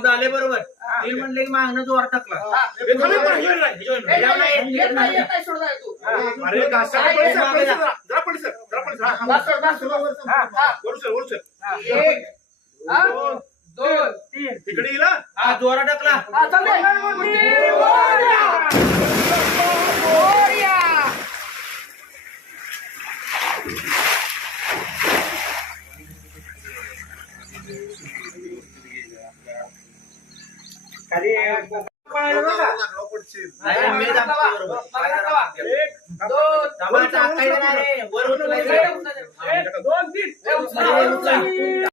झाले बरोबर ते म्हणले की मागणं जोर टाकला तिकडे गेला जोरा टाकला खाली